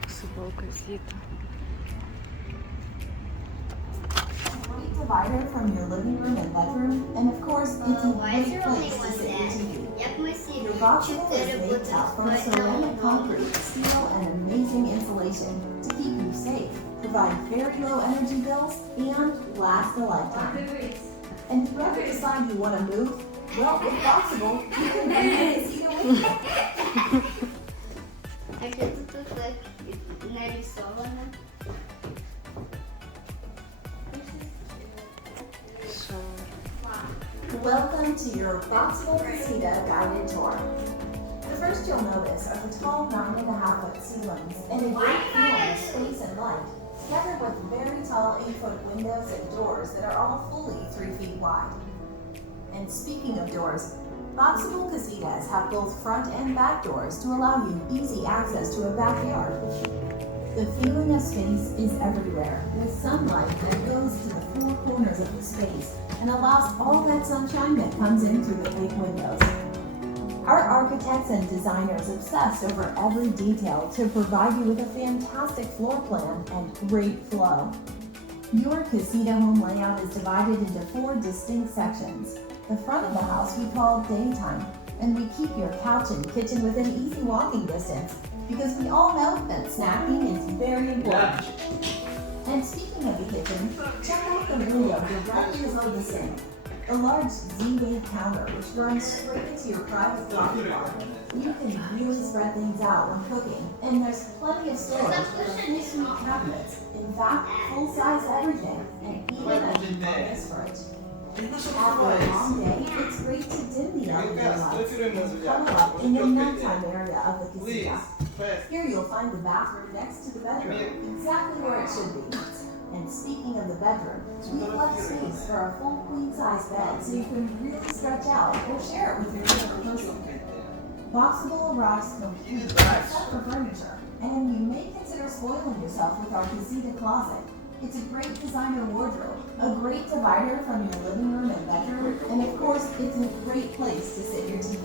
Boxable casita. Great divider from your living room and bedroom, and of course, it's a great place to sit your TV. Your Boxable is made tough from ceramic concrete, steel, and amazing insulation to keep you safe, provide very low energy bills, and last a lifetime. And if you ever decide you want to move, well, with Boxable, you can bring your casita with you. Acredito que nariz solo, né? So, Welcome to your Boxable Casita guided tour. The first you'll notice are the tall 9.5-foot ceilings and a great feeling of space and light, together with very tall 8-foot windows and doors that are all fully 3 feet wide. And speaking of doors, Boxable Casitas have both front and back doors to allow you easy access to a backyard. The feeling of space is everywhere, with sunlight that goes to the four corners of the space and allows all that sunshine that comes in through the big windows. Our architects and designers obsessed over every detail to provide you with a fantastic floor plan and great flow. Your casita home layout is divided into 4 distinct sections. The front of the house we call daytime, and we keep your couch and kitchen within easy walking distance because we all know that snacking is very important. And speaking of the kitchen, check out the window directly above the sink. The large Z-wave counter which runs straight into your private coffee bar. You can really spread things out when cooking, and there's plenty of storage for the full suite cabinets. In fact, full-size everything, and even a humongous fridge. After a long day, it's great to dim the LED lights and cuddle up in the nighttime area of the casita. Here you'll find the bathroom next to the bedroom, exactly where it should be. And speaking of the bedroom, we've left space for a full queen-size bed so you can really stretch out or share it with your favorite person. Boxable arrives complete except for furniture, and you may consider spoiling yourself with our casita closet. It's a great designer wardrobe, a great divider from your living room and bedroom, and of course, it's a great place to sit your TV.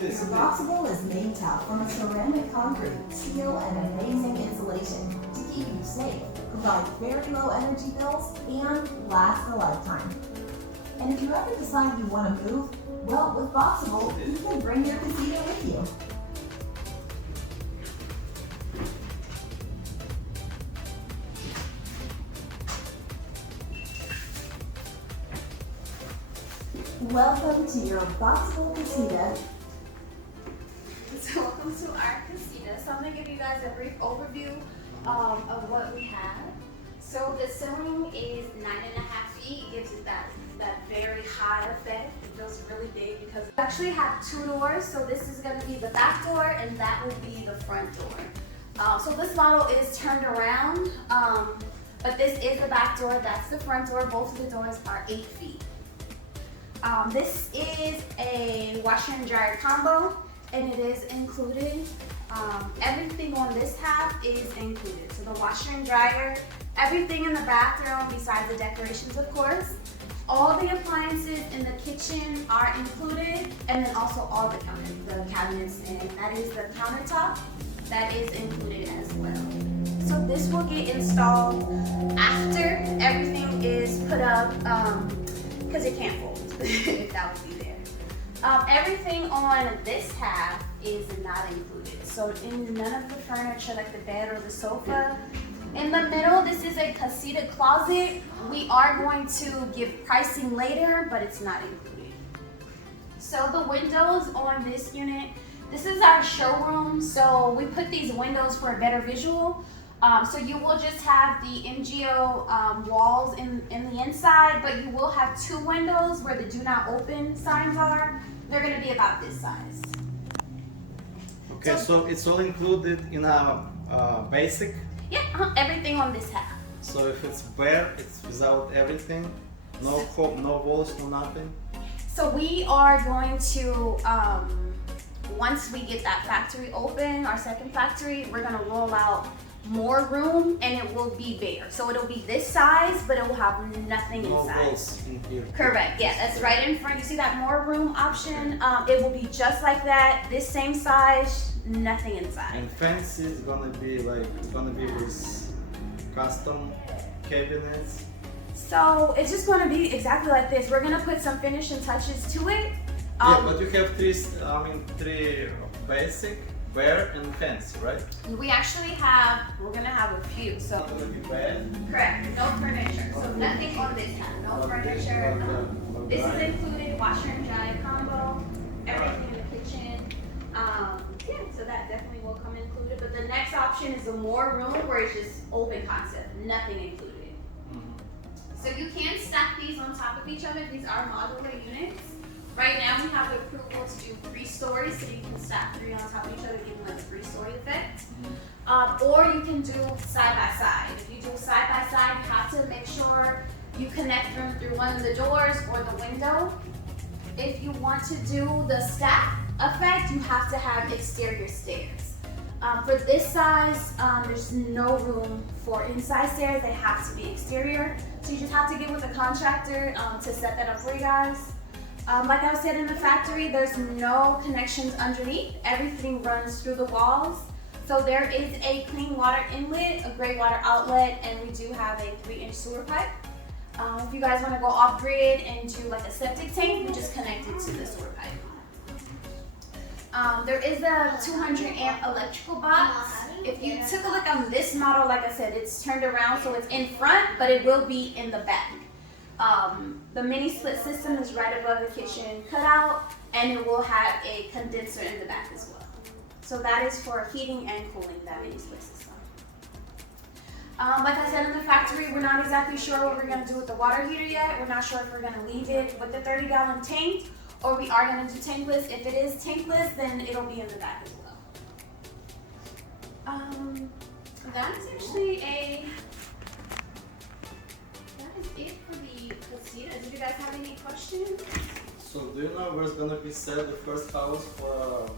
Your Boxable is made tough from a ceramic concrete, steel, and amazing insulation to keep you safe, provide very low energy bills, and last a lifetime. And if you ever decide you want to move, well, with Boxable, you can bring your casita with you. Welcome to your Boxable Casita. So welcome to our casita. So I'm going to give you guys a brief overview of what we have. So the ceiling is 9.5 feet. It gives it that very high effect. It feels really big because we actually have 2 doors. So this is going to be the back door and that will be the front door. So this model is turned around, but this is the back door. That's the front door. Both of the doors are 8 feet. This is a washer and dryer combo, and it is included. Everything on this half is included. So the washer and dryer, everything in the bathroom besides the decorations, of course. All the appliances in the kitchen are included, and then also all the cabinets, and that is the countertop. That is included as well. So this will get installed after everything is put up, because it can't fold. If that would be there. Everything on this half is not included. So in none of the furniture, like the bed or the sofa. In the middle, this is a casita closet. We are going to give pricing later, but it's not included. So the windows on this unit, this is our showroom. So we put these windows for a better visual. So you will just have the MGO walls in the inside, but you will have 2 windows where the do not open signs are. They're going to be about this size. Okay, so it's all included in our basic? Yeah, everything on this half. So if it's bare, it's without everything? No hob, no walls, no nothing? So we are going to, once we get that factory open, our second factory, we're going to roll out more room and it will be bare. So it'll be this size, but it will have nothing No inside. walls in here. Correct, yeah, that's right in front. You see that more room option? It will be just like that, this same size, nothing inside. And fence is gonna be like, it's gonna be with custom cabinets. So it's just going to be exactly like this. We're going to put some finishing touches to it. Yeah, but you have three basic, bare, and fancy, right? We're going to have a few. So Not gonna be bad. correct, no furniture. So nothing on this side, no furniture. This is included, washer and dryer combo, everything in the kitchen. Yeah, so that definitely will come included. But the next option is a more room where it's just open concept, nothing included. So you can stack these on top of each other. These are modular units. Right now we have the approval to do 3 stories, so you can stack 3 on top of each other, giving like a 3-story effect. Or you can do side by side. If you do side by side, you have to make sure you connect them through one of the doors or the window. If you want to do the stack effect, you have to have exterior stairs. For this size, there's no room for inside stairs. They have to be exterior. So you just have to get with the contractor to set that up for you guys. Like I said, in the factory, there's no connections underneath. Everything runs through the walls. So there is a clean water inlet, a gray water outlet, and we do have a 3-inch sewer pipe. If you guys want to go off grid and do like a septic tank, you just connect it to the sewer pipe. There is a 200 amp electrical box. If you took a look on this model, like I said, it's turned around so it's in front, but it will be in the back. The mini split system is right above the kitchen cutout, and it will have a condenser in the back as well. So that is for heating and cooling, that mini split system. Like I said, in the factory, we're not exactly sure what we're going to do with the water heater yet. We're not sure if we're going to leave it with the 30-gallon tank, or we are going to do tankless. If it is tankless, then it'll be in the back as well. That is actually that is it for the casitas. Did you guys have any questions? So do you know where's gonna be set the first house for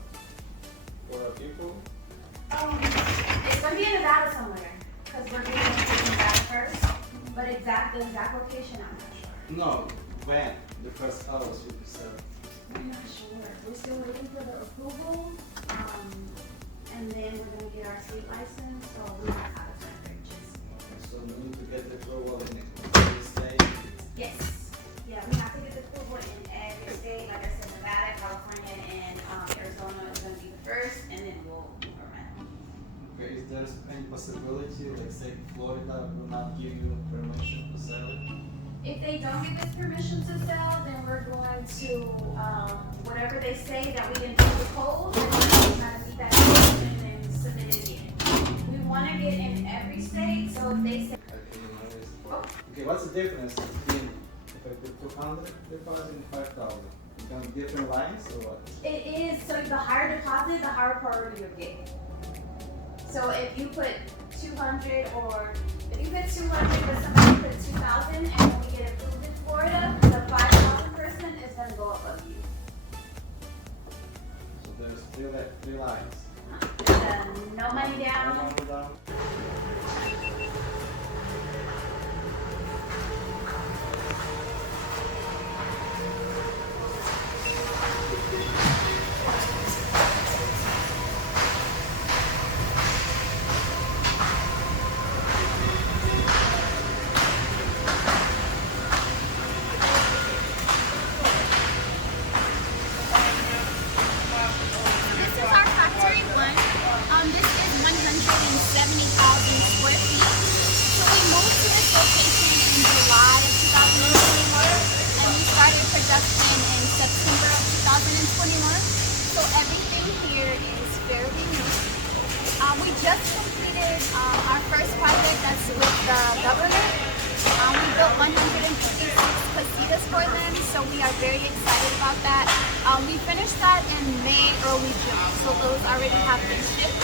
people? It's going to be in Nevada somewhere, because we're doing it in Nevada first. But the exact location, I'm not sure. No, when the first house will be set. I'm not sure. We're still waiting for the approval. And then we're going to get our state license, so we might have a time purchase. So we need to get the approval in every state. Yes. Yeah, we have to get the approval in every state. Like I said, Nevada, California, and Arizona is going to be the first, and then we'll move around. Okay, is there any possibility, like say Florida will not give you permission to sell it? If they don't give us permission to sell, then we're going to, whatever they say that we didn't do the code, then we're trying to beat that code and then submit it again. We want to get in every state, so if they say, Okay, what's the difference between if I put 200 deposit and 5,000? Kind of different lines or what? it is, so the higher deposit, the higher priority you'll get. So if you put 200 or if you put 200 but somebody put 2,000 and when we get approved in Florida, the 5,000 person is going to go above you. So there's three lines. No money down. No money down. We just completed our first project that's with the government. We built 156 casitas for them, so we are very excited about that. We finished that in May, early June, so those already have been shipped.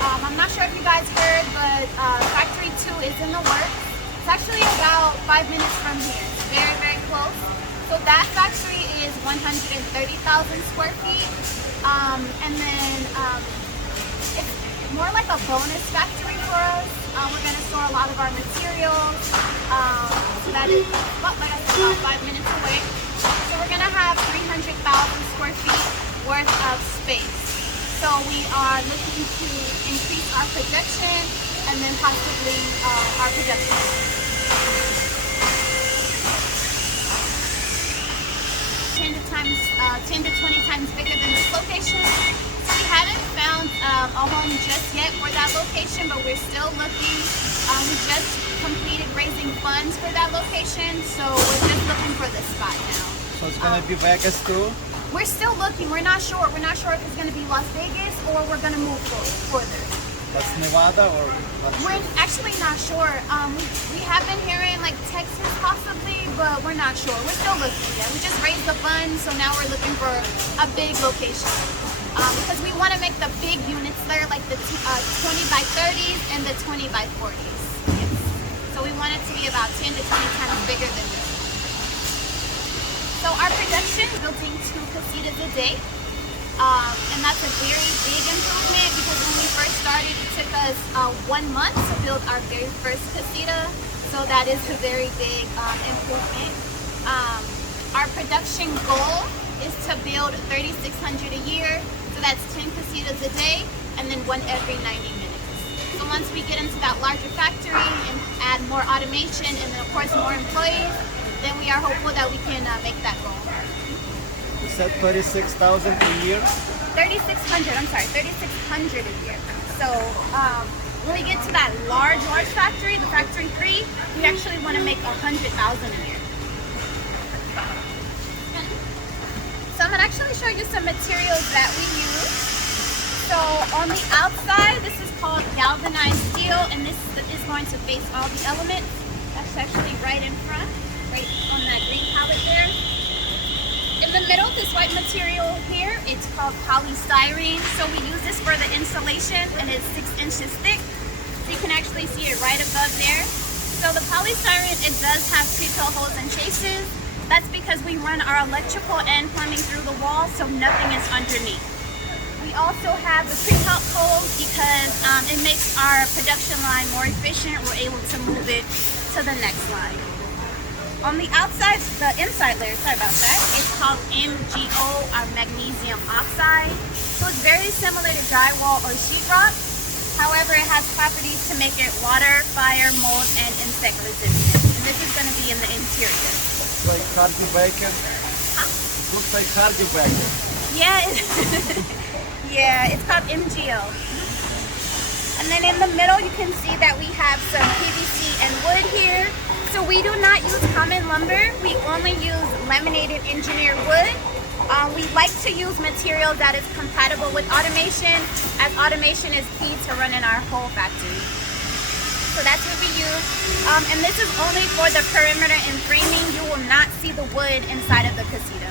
I'm not sure if you guys heard, but Factory 2 is in the works. It's actually about 5 minutes from here, very, very close. So that factory is 130,000 square feet, and then it's more like a bonus factory for us. We're going to store a lot of our materials. So that is, well, like I said, about 5 minutes away. So we're going to have 300,000 square feet worth of space. So we are looking to increase our production and then possibly our production. 10 to 20 times bigger than this location. So we haven't found a home just yet for that location, but we're still looking. We just completed raising funds for that location, so we're just looking for the spot now. So it's gonna be Vegas too? We're still looking. We're not sure. We're not sure if it's going to be Las Vegas or we're going to move further. That's Nevada or not We're sure? actually not sure. We have been hearing like Texas possibly, but we're not sure. We're still looking. Yeah, we just raised the funds, so now we're looking for a big location because we want to make the big units there, like the 20 by 30s and the 20 by 40s. Yes. So we want it to be about 10 to 20 times bigger than this. So our production is building 2 casitas a day. And that's a very big improvement because when we first started, it took us 1 month to build our very first casita. So that is a very big improvement. Our production goal is to build 3,600 a year. So that's 10 casitas a day and then 1 every 90 minutes. So once we get into that larger factory and add more automation and then of course more employees, then we are hopeful that we can make that goal. You said 36,000 a year? 3,600, I'm sorry, 3,600 a year. So when we get to that large factory, the factory 3, we actually want to make 100,000 a year. So I'm going to actually show you some materials that we use. So on the outside, this is called galvanized steel, and this is going to face all the elements. That's actually right in front, right on that green pallet there. In the middle, this white material here, it's called polystyrene. So we use this for the insulation, and it's 6 inches thick. So you can actually see it right above there. So the polystyrene, it does have pre-fill holes and chases. That's because we run our electrical and plumbing through the wall, so nothing is underneath. We also have the pre-pump holes because it makes our production line more efficient. We're able to move it to the next line. On the outside, the inside layer, sorry about that, it's called MgO, our magnesium oxide. So it's very similar to drywall or sheetrock. However, it has properties to make it water, fire, mold, and insect resistant. And this is going to be in the interior. Looks like Hardy Bacon. Huh? Looks like Hardy Bacon. Yeah, yeah, it's called MgO. And then in the middle, you can see that we have some PVC and wood here. So we do not use common lumber. We only use laminated engineered wood. We like to use material that is compatible with automation, as automation is key to running our whole factory. So that's what we use. And this is only for the perimeter and framing. You will not see the wood inside of the casita.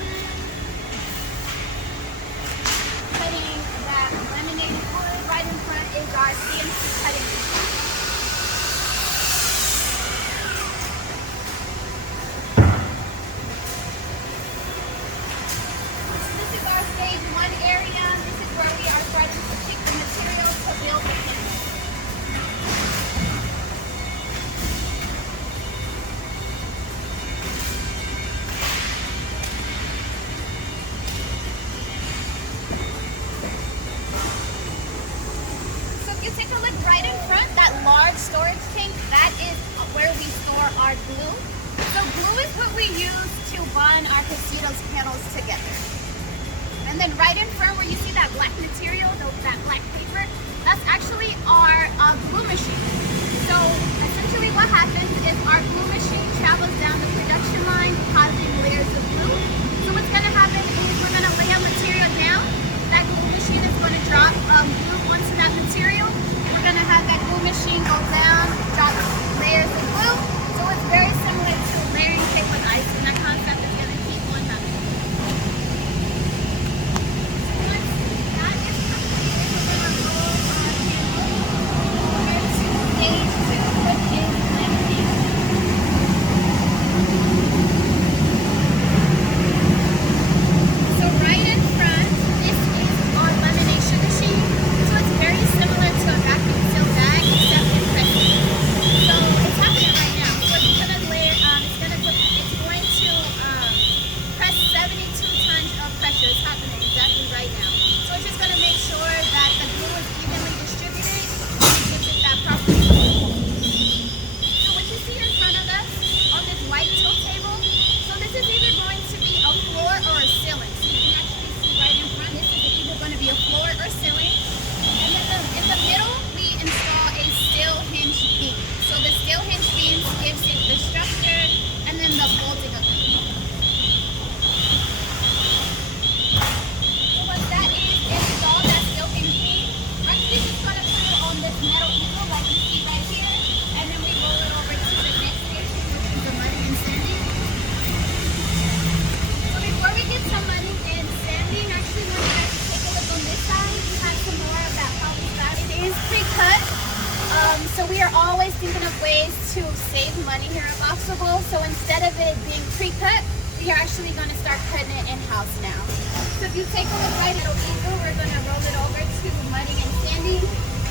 Cutting that laminated wood right in front is our CNC cutting machine. This is our stage 1 area. This is where we are starting to pick the material to build the panel. Take a look right in front, that large storage tank, that is where we store our glue. So glue is what we use to bond our casitas panels together. And then right in front where you see that black material, that black paper, that's actually our glue machine. So essentially what happens is our glue machine travels down the production line causing layers of glue. So what's going to happen is we're going to lay a material down. That glue machine is going to drop glue onto that material. We're going to have that glue machine go down, drop layers of glue. So it's very similar to layering cake with ice, and that concept is going to keep on happening. Once that is completed, we're going to roll our panel into stage 2, which is lamination. So we are always thinking of ways to save money here at Boxable. So instead of it being pre-cut, we are actually going to start cutting it in-house now. So if you take a look right at Ovigo, we're going to roll it over to mudding and sanding,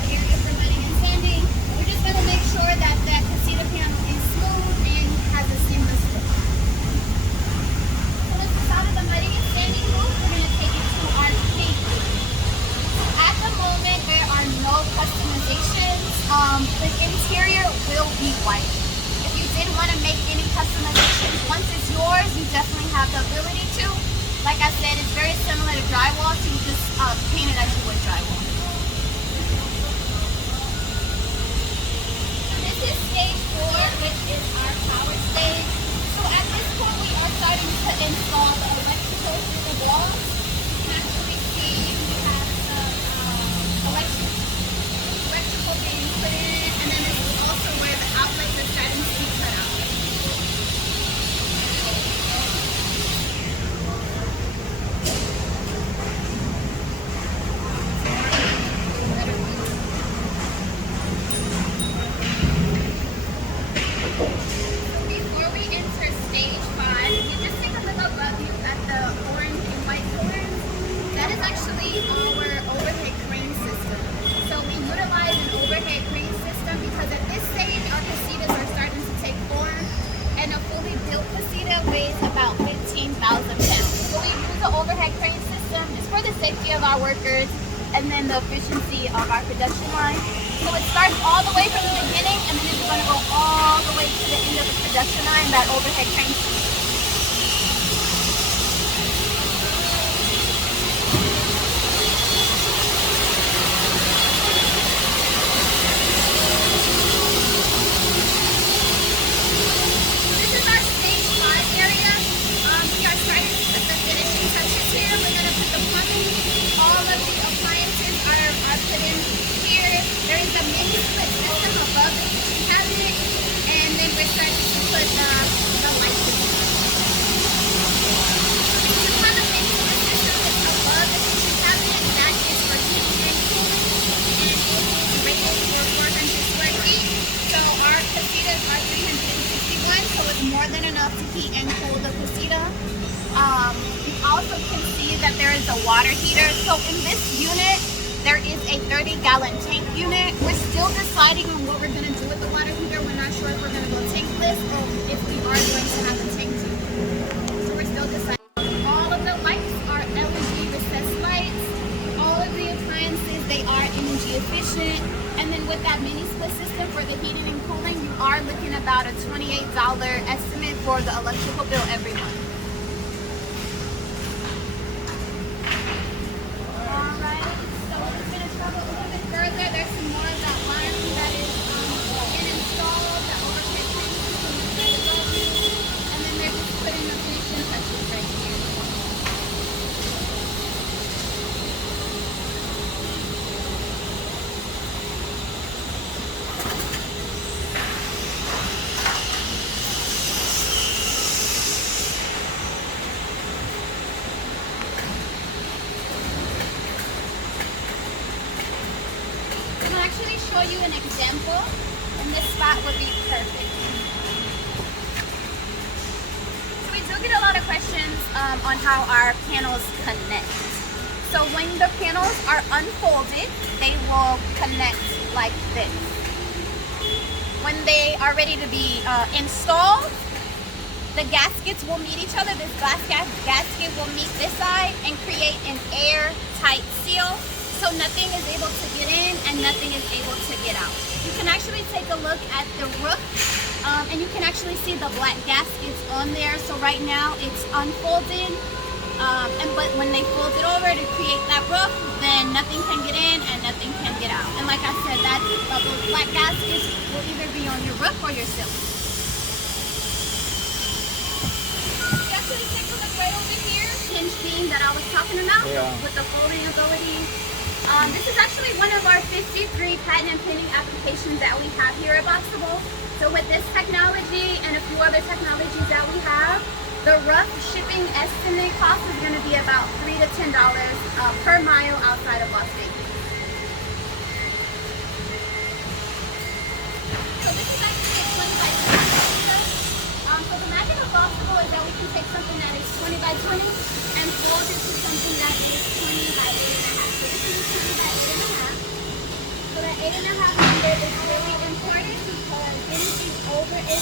area for mudding and sanding. We're just going to make sure that that casita panel is smooth and has a seamless look. So once it's out of the mudding and sanding loop, we're going to take it to our paint loop. At the moment, there are no customizations. The interior will be white. If you did want to make any customizations, once it's yours, you definitely have the ability to. Like I said, it's very similar to drywall, so you just paint it as you would drywall. So this is stage 4, which is our power stage. So at this point, we are starting to install the electrical through the walls. You can actually see we have some electrical being put in, and then this is also where the outlets are starting to be cut out. Before we enter stage 5, you just take a look above you at the orange and white pillars. That is actually our overhead crane system. So we utilize an overhead crane system because at this stage our casitas are starting to take form, and a fully built casita weighs about 15,000 pounds. So we use the overhead crane system just for the safety of our workers and then the efficiency of our production line. So it starts all the way from the beginning, and then it's going to go all the way to the end of the production line, that overhead crane system. This is our stage 5 area. We are starting to put the finishing touches here. We're going to put the plumbing. All of the appliances are put in here. There is a mini split system above the kitchen cabinet, and then we're starting to put the lights in. This is how the mini split system is above the kitchen cabinet. That is for heating and cooling, and it is rated for 400 square feet. So our casitas are 361, so it's more than enough to heat and cool the casita. You also can see that there is a water heater. So in this unit, there is a 30-gallon tank unit. We're still deciding on what we're going to do with the water heater. We're not sure if we're going to go tankless or if we are going to have a tank too. So we're still deciding. All of the lights are LED recessed lights. All of the appliances, they are energy efficient. And then with that mini split system for the heating and cooling, you are looking about a $28 estimate for the electrical bill every month. There's some more of that wiring that is been installed, that overhead crane system is ready to go, and then they're just putting the finishing touches right here. Actually show you an example, and this spot would be perfect. So we do get a lot of questions on how our panels connect. So when the panels are unfolded, they will connect like this. When they are ready to be installed, the gaskets will meet each other. This glass gasket will meet this side and create an airtight seal. So nothing is able to get in and nothing is able to get out. You can actually take a look at the roof and you can actually see the black gaskets on there. So right now it's unfolded, but when they fold it over to create that roof, then nothing can get in and nothing can get out. And like I said, those black gaskets will either be on your roof or your ceiling. You actually take a look right over here, hinge beam that I was talking about with the folding ability. This is actually one of our 53 patent and pending applications that we have here at Boxable. So with this technology and a few other technologies that we have, the rough shipping estimate cost is going to be about $3 to $10 per mile outside of Las Vegas. So this is actually a 20 by 20 poster. So the magic of Boxable is that we can take something that is 20 by 20 and fold it to something that is 20 by 8.5. So this is 20 by 8.5. So that 8.5 number is really important because anything over 8.5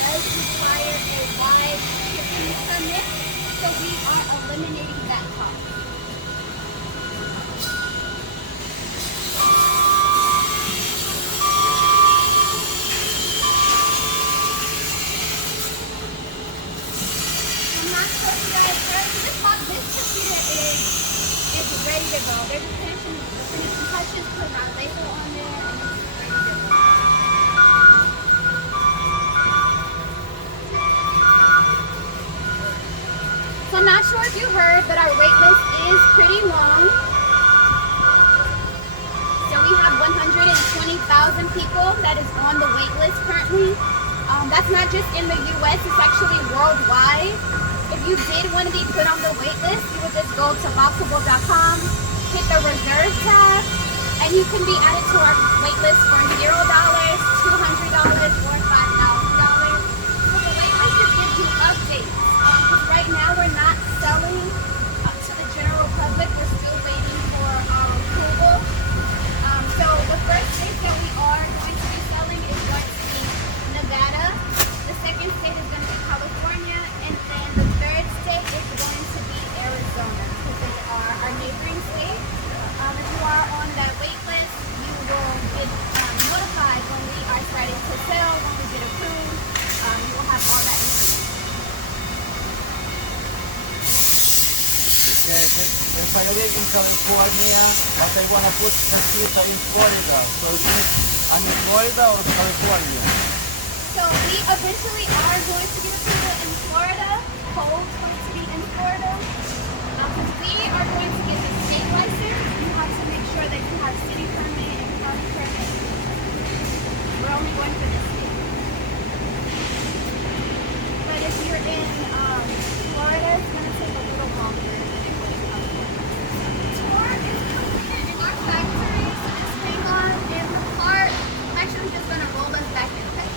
does require a wide shipping permit. So we are eliminating that cost. I'm not sure if you guys heard, this computer is ready to go. There's the finishing touches, put our label on there, and it's ready to go. So I'm not sure if you heard, but our wait list is pretty long. So we have 120,000 people that is on the wait list currently. That's not just in the US, it's actually worldwide. If you did want to be put on the wait list, you would just go to Boxable.com, hit the reserve tab, and you can be added to our wait list for $0, $200, or $5,000. So the wait list just gives you updates. Because right now we're not selling to the general public, we're still waiting for our approval. So the first state that we are going to be selling is going to be Nevada. The second state is going to be California, and then the third state is going to be Arizona, because they are our neighboring state. If you are on that wait list, you will get notified when we are starting to sell, when we get approved. You will have all that information. Okay, if I live in California, but I want to put the pizza in Florida, so I'm in Florida or California? So we eventually are going to get approval in Florida. Cole's going to be in Florida. Because we are going to get the state license, you have to make sure that you have city permit and county permit. We're only going for the state. But if you're in Florida, it's going to take a little longer than it would in California. Tour is completed in our factory, so just hang on in the part. I'm actually just going to roll us back in, okay?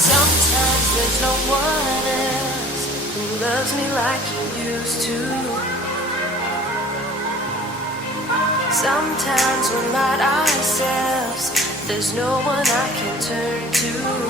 Sometimes there's no one else who loves me like you used to. Sometimes we're not ourselves, there's no one I can turn to.